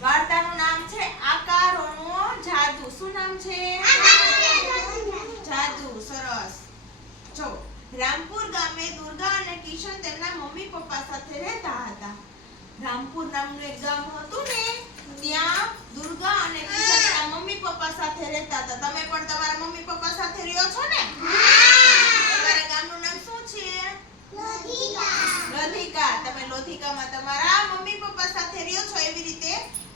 વાર્તાનું નામ છે આકારોનો જાદુ. શું નામ છે? જાદુ. સરસ. જો રામપુર ગામે દુર્ગા અને કિશન તેમના મમ્મી પપ્પા સાથે રહેતા હતા. રામપુર નામનું એક ગામ હતું ને, ત્યાં દુર્ગા અને કિશન તેના મમ્મી પપ્પા સાથે રહેતા હતા. તમે પણ તમારા મમ્મી પપ્પા સાથે રહ્યો છો ને? તમારા ગામનું નામ શું છે? લોધિકા. તમે લોધિકામાં તમારા મમ્મી પપ્પા સાથે રહ્યો છો. એવી રીતે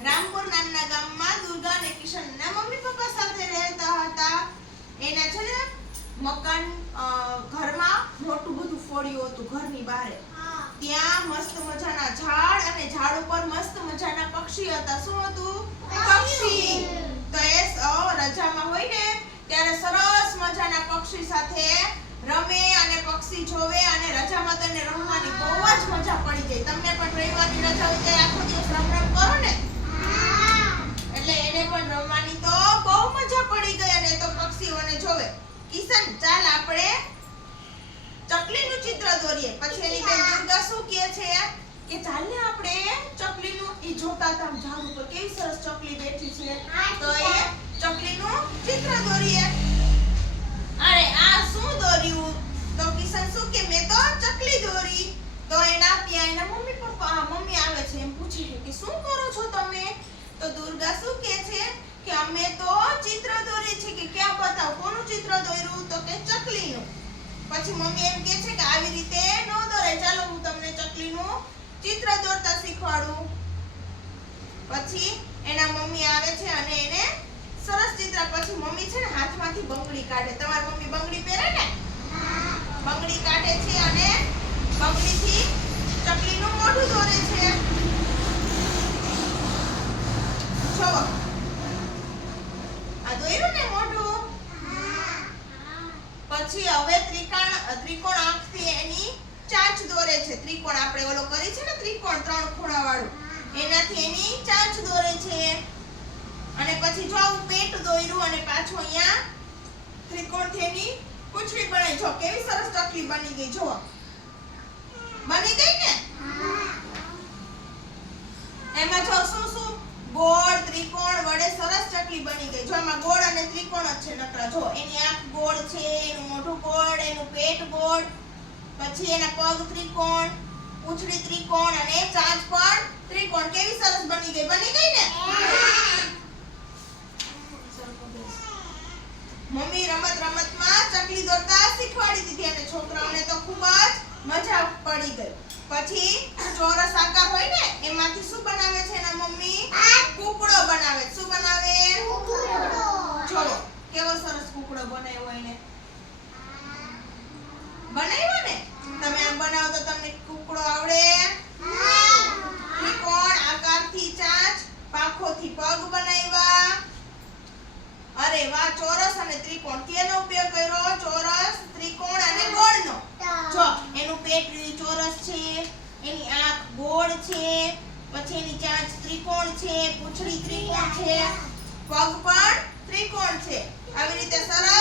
રામપુર નામના ગામમાં દુર્ગા અને કિશનના મમ્મી પપ્પા સાથે રહેતા હતા. એના છે ને મકાન ઘરમાં મોટું બધું ફળિયું હતું ઘરની બહાર. ત્યાં મસ્ત મજાના ઝાડ અને ઝાડ ઉપર મસ્ત મજાના પક્ષી હતા. શું હતું? પક્ષી. તો એ રજામાં હોય ને ત્યારે સરસ મજાના પક્ષી સાથે રમે અને પક્ષી જોવે અને રજામાં તો એને રમવાની બહુ જ મજા પડી જાય. તમને પણ રવિવારની રજા હોય ત્યારે આખો દિવસ રમ કરો ને, એટલે એને પણ રમવાની તો બહુ મજા પડી ગઈ અને તો પક્ષીઓને જોવે. કિશન, ચાલ આપણે ચકલીનું ચિત્ર દોરીએ. પછી એની બેન દુર્ગા શું કહે છે કે ચાલ ને આપણે ચકલીનું ઈ જોતા હતા ઝાડ ઉપર કેવી સરસ ચકલી બેઠી છે, તો એ ચકલીનું ચિત્ર દોરીએ. અરે આ શું દોર્યું? તો કિશન શું કે મેં તો ચકલી દોરી. તો એના ત્યાં એના મમ્મી પપ્પા મમ્મી આવે છે, એમ પૂછે કે શું કરો છો તમે? તો દુર્ગા શું કહે છે કે અમે તો ચિત્ર દોરી છે. કે ક્યાં બતાવ, કોનું ચિત્ર દોર્યું? તો કે ચકલીનું. પછી મમ્મી એમ કહે છે કે આવી રીતે ન દોરાય, ચાલો હું તમને ચકલીનું ચિત્ર દોરતા શીખવાડું. પછી એના મમ્મી આવે છે અને એને સરસ ચિત્ર. પછી મમ્મી છે ને હાથમાંથી બંગડી કાઢે. તમારી મમ્મી બંગડી પહેરે ને? બંગડી કાઢે છે અને બંગડીથી ચકલીનું મોઢું દોરે છે. જો આ દોર્યું ને મોઢું. પછી હવે ત્રિકોણ આંખથી એની ચાંચ દોરે છે. ત્રિકોણ આપણે ઓલો કરી છે ને ત્રિકોણ 3 ખૂણા વાળું, એનાથી એની ચાંચ દોરે છે. અને પછી જો આવું પેટ દોર્યું અને પાછું અહીંયા ત્રિકોણથી એની પૂંછડી બનાવી. જો કેવી સરસ ચકલી બની ગઈ. જો બની ગઈ ને? એમાં જો શું શું ગોળ ત્રિકોણ વડે સરસ ચકલી બની ગઈ. જો એમાં ગોળ અને ત્રિકોણ જ છે નકરા. જો એની આંખ ગોળ છે, એનું મોઢું ગોળ, એનું પેટ ગોળ, પછી એના પગ ત્રિકોણ, પૂંછડી ત્રિકોણ અને ચાંચ પણ ત્રિકોણ. કેવી સરસ બની ગઈ. બની ગઈ ને? મમ્મી રમતમાં ચકલી દોરતા શીખવાડી દીધી અને છોકરાઓને તો ખૂબ જ મજા પડી ગઈ. પછી ચોરસ આકાર હોય ને એમાંથી શું બનાવે છે એના મમ્મી? કૂકડો બનાવે. શું બનાવે? કૂકડો. જો કેવો સરસ કૂકડો બનાવ્યો એને. બનાવ્યો ને? તમે આમ બનાવો તો તમને કૂકડો આવડે? ત્રિકોણ આકારથી ચાંચ, પાંખોથી પગ બનાવ્યા. અરે વાહ. ચોરસ અને ત્રિકોણ કેનો ઉપયોગ કર્યો? ચોરસ, ત્રિકોણ અને ગોળનો. જો એનું પેટ ચોરસ છે, એની આંખ ગોળ છે, પછી એની ચાંચ ત્રિકોણ છે, પૂંછડી ત્રિકોણ છે, પગ પણ ત્રિકોણ છે. આવી રીતે સરસ